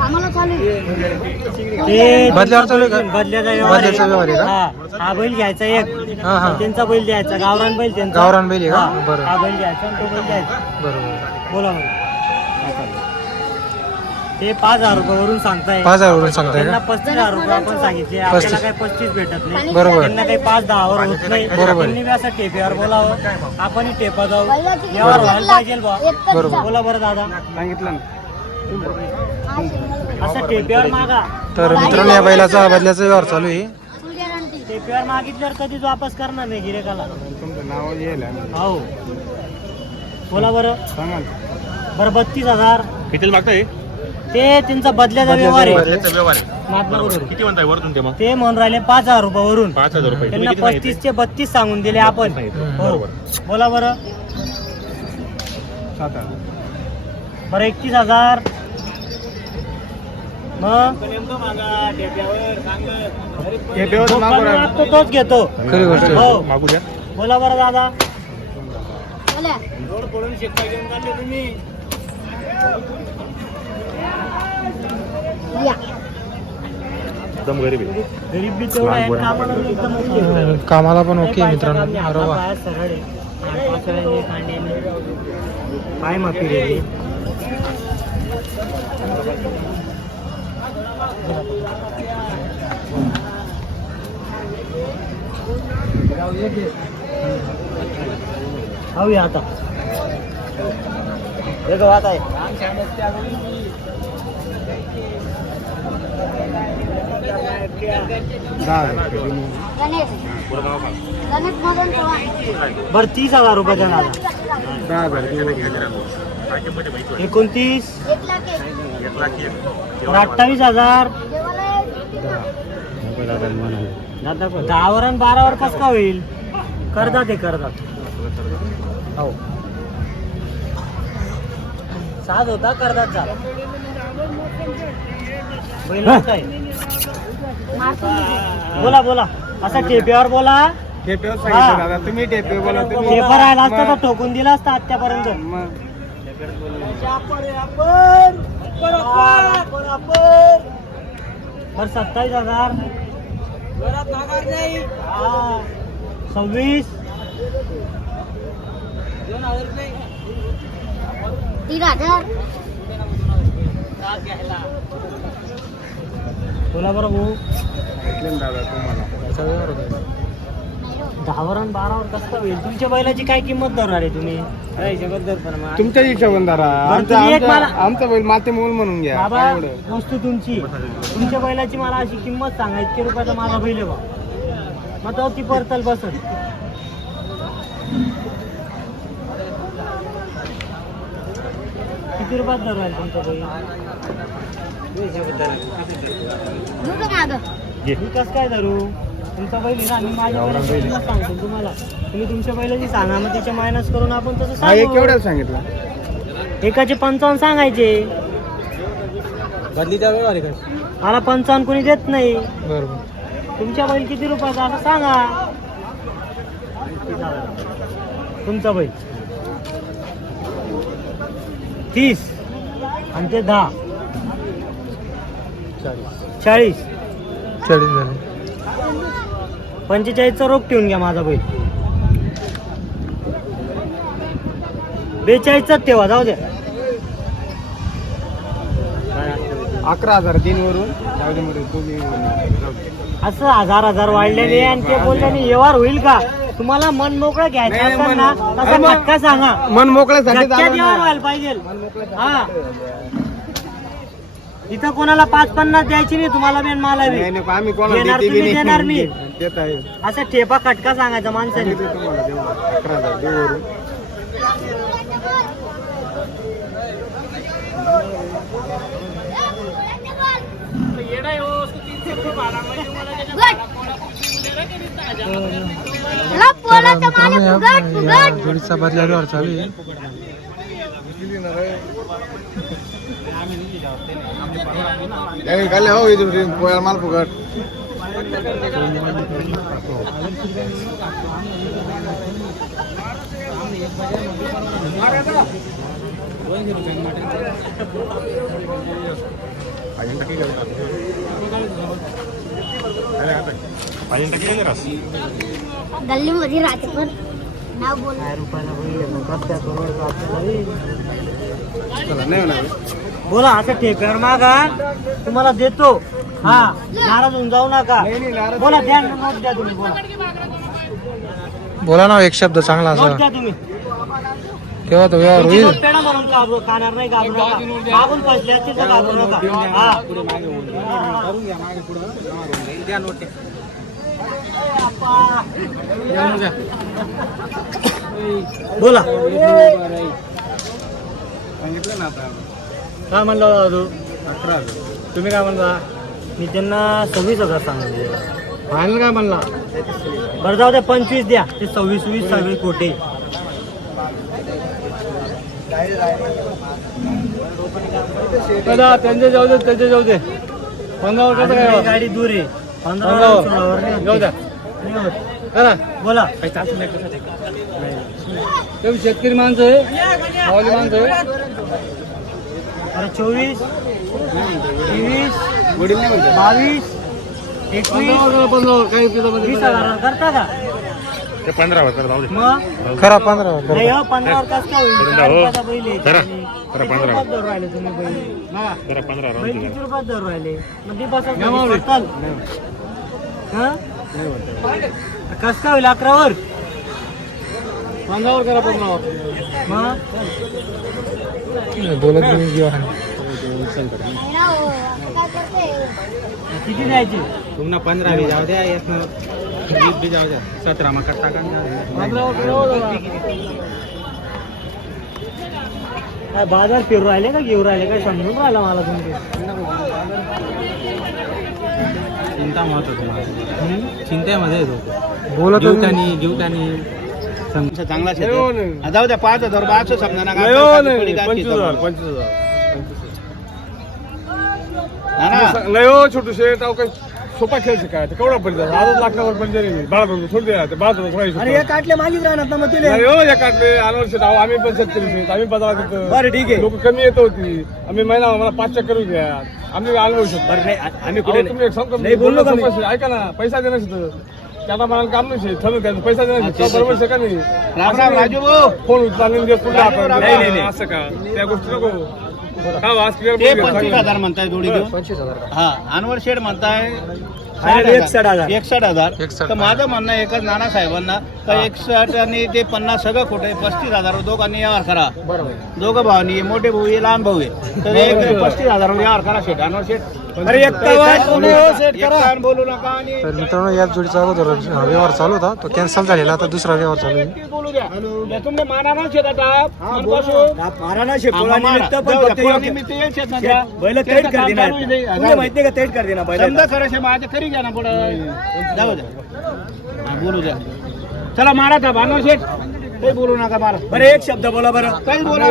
आम्हाला चालू आहे. ते बदल्यावर चालू आहे का? बदल्याचा. बदल्याचा व्यवहार आहे का? हा. हा बैल घ्यायचा एक हा हा त्यांचा बैल द्यायचा गावरान बैल त्यांचा गावरान बैल आहे का? बरं. हा बैल घ्यायचा आणि तो बैल द्यायचा बरोबर बोला बरं? ते पाच हजार रुपयावरून सांगताय. पाच हजारवरून सांगताय त्यांना का पस्तीस हजार रुपये आपण सांगितले. आपल्याला पस्तीस. काही पस्तीस भेटत नाही. बरोबर. त्यांना काही पाच दहावर होत नाही. बरोबर. त्यांनी बी असं टेपेवर बोलावं. आपण टेपा जाऊ. किंमत व्हायला पाहिजे बा बरोबर. बोला बरं दादा. सांगितलं असं टेपेवर मागा. तर मित्रांनो या बैलाचा बदल्याचा व्यवहार चालू आहे. टेपेवर मागितल्यावर कधीच वापस करणार नाही गिरेकाला. तुमचं नाव येईल हो. बोला बरं. सांगा बरं बत्तीस हजार. किती मागताय? ते त्यांचा बदल्याचा व्यवहार आहे. याचा व्यवहार आहे. महात्मा बरोबर. किती म्हणताय वरतून ते मग? ते म्हणून राहिले पाच हजार रुपयावरून पाच हजार रुपये. त्यांना तुम्ही किती सांगितले? पस्तीस चे बत्तीस सांगून दिले आपण. सांगितलं. हो. बरोबर. बोला बरं. बरं एकतीस हजार. मग? जो कमी मागतो तोच घेतो. खरी गोष्ट आहे. हो. मागू द्या. बोला बरं दादा. बोला. या. एकदम गरीब आहे. कामाला बी एकदम ओके आहे. कामाला पण ओके मित्रांनो पाय माफी हवी आता. एक वात आहे. बरं तीस हजार रुपये देणार. एकोणतीस. अठ्ठावीस हजार. देवाला दहावर आणि बारावर कस का होईल? करतात ते करतात हो. साध होता करतात जा. बैल. बोला बोला. असा टेप्यावर बोला. टेपेवर हा. सांगितलं दादा. तुम्ही टेपे बोला तुम्ही राहिला असता तर ठोकून दिला असता आत्तापर्यंत बर सत्तावीस हजार. हा. सव्वीस. तीन हजार. बोला बरं भाऊ. दादा तुम्हाला. दहावर आणि बारावर कसं काय होईल? तुमच्या बैलाची काय किंमत धरणार आहे तुम्ही? तुमच्या हिशोबाने बरं, आमचा तुम्ही एक आमचा- मला- आमचा बैल माते मूल म्हणून घ्या. बाबा काय एवढं? वस्तू तुमची. तुमच्या बैलाची मला अशी किंमत सांगा. इतके रुपयाचा माझा बैल आहे बा. मग तो ती परतल बसत. किती रुपयात दर राहील तुमचा बैल मी कसं काय धरू? तुमचा बैल आहे ना मी माझ्या बैलाची किंमत सांगतो तुम्हाला? तुम्ही तुमच्या बैलाची सांगा मग त्याच्या मायनस करून आपण तसं हा एक सांगू. सांगितलं. एकाचे पंचावन्न सांगायचे. बदलीचा व्यवहार आहे मला पंचावन्न कोणी देत नाही. बरोबर. तुमच्या बैल किती रुपयाचा? असं सांगा. तुमचा बैल तीस आणि ते दहा. चाळीस. चाळीस झाले. पंचेचाळीसचा रोग ठेवून घ्या माझा बैल. बेचाळीसचा ठेवा जाऊ द्या अकरा हजार तीन वरून जाऊ दे मरे, तुम्ही जाऊ दे. असं हजार हजार वाढलेले आणि ते बोलल्याने व्यवहार होईल का? तुम्हाला मन मोकळं घ्यायचं नाही, असेल मन- ना तसा फटका सांगा. मन मोकळ्यासाठी ना. व्हायला पाहिजे. हा. इथं कोणाला पाच पन्नास द्यायची नाही तुम्हाला बेन मला बी नाही, नाही, आम्ही कोणाला देणार देते बी तुम्ही. देणार मी. देत आहे. असं ठेपा खटका सांगायचा माणसाने. सांगितलं तुम्हाला देऊ. अकरा हजार देऊ वरून. ला पोराचं मला फुगट फुगट जोडीचा बदल्या व्यवहार चालू आहे काय हो इथून पोयाला माल फुकट पाहिजे टाकी रास गल्लीमध्ये राहते पण. नाव बोल. काय रुपयाला बैल असं ठेकर मागा. तुम्हाला देतो. हा नाराज होऊन जाऊ नका. नाही, नाही, नाराज बोला द्या नोट द्या तुम्ही बोला. बोला ना एक शब्द चांगला नोट असा द्या तुम्ही. तेव्हा तो व्यवहार तुमची होईल? म्हणून नाही घाबरू नका. घाबरू नका. हा. द्या बोला. सांगितलं ना आता. काय म्हणला होता तू? अकरा तुम्ही काय म्हणला? मी त्यांना सव्वीस हजार सांगितले. फायनल काय म्हणला? बरं जाऊ द्या पंचवीस द्या. ते सव्वीस वीस सव्वीस कोटी. त्यांचे जाऊ दे त्यांचे जाऊ दे. पंधरावर कसं काय गाडी दूर आहे. पंधरा पंधरावर. सोळावर होत. जाऊ द्या. नाही बोला शेतकरी माणसं आहे. मावली माणसं आहे. अरे चोवीस तेवीस वडील नाही बावीस एकवीस पंधरावर काही वीस त्याच्यामध्ये हजार करता का? ते पंधरा वाजता जाऊ दे. मग? खरा पंधरा नाही हो पंधरावर कसं काय होईल? बैल आहे पंधरा. राहिले तुम्ही बैल? पंधरा बैल किती रुपयात राहिले? मग. हा कसं काय होईल अकरावर? पंधरावर करा पंधरावर. बोलत हो. किती द्यायची? तुम्हाला पंधरा बी जाऊ द्या एक वीस बी जाऊ द्या. सतरा मग टाका पंधरावर काय बाजार फिरू राहिले का घेऊ राहिले काय समजून राहिला मला तुमचे? चिंता महत्वाची चिंतेमध्ये येतो. बोलत घेऊतानी घेऊतानी चांगला जाऊ द्या पाच हजार पाचशे समजा लय हो छोटू शेट अहो काही सोपा खेळ शिकाय केवढा पडत आजच लाखावर पण जरी बाळा बनतो थोडी ते बाळा अरे हे काटले मागीच राहणार ना मग तिले नाही हो या काटले. अनवर शेट अहो आम्ही पण शेतकरी शेत आम्ही बाजारात येतो बरं ठीक आहे. लोक कमी येत होती. आम्ही महिना मला पाचशे करून घ्या आम्ही अनुभव शकतो बरं नाही आ- आम्ही अहो, कुठे तुम्ही एक नाही बोललो का मी? ऐका ना. पैसा देणार शेत. त्याला मला काम नाही शेत. ठरवून द्यायचं पैसा देणार शेत. बरोबर शे का नाही? राम राम, राजू फोन देत. पुढे आपण नाही, नाही, नाही. असं का? त्या गोष्टी नको. हो, ते पंचवीस. हजार म्हणताय जोडी घेऊन. पंचवीस हजार. हा अनवर शेड म्हणताय एकसठ हजार. एकसठ हजार. तर माझं म्हणणं आहे एकच नाना साहेबांना तर एकसठ आणि ते पन्नास सगळं खोटं आहे पस्तीस हजार दोघांनी व्यवहार करा. दोघं भावानी मोठे भाऊ आहे लहान भाऊ आहे. तर एक पस्तीस हजार व्यवहार करा शेट अनवर शेट अरे एक्कावन्न हो, सेट करा. एक्कावन्न बोलू नका आणि तर मित्रांनो याच जोडीचा अगोदर व्यवहार चालू होता. तो कॅन्सल झालेला आता दुसरा व्यवहार चालू आहे. किती बोलू द्या. या तुमने माना ना शेत आता मनपासून. मारा ना शेतकऱ्या मारा. निमित्त पण जाऊ फक्त द्या, योग्य- निमित्त येईल शेत नद्या. बैल त्याचं तैट कर काम देणार चालू आहे, नाही, तुला माहिती आहे का तैट कर देणार बैल समजा खरं शे माझे खरी घ्या ना पुढं. जाऊ द्या. बोलू द्या. चला मारा था भानव शेठ काही बोलू नका मारा. बरं एक शब्द बोला बरं. काही बोला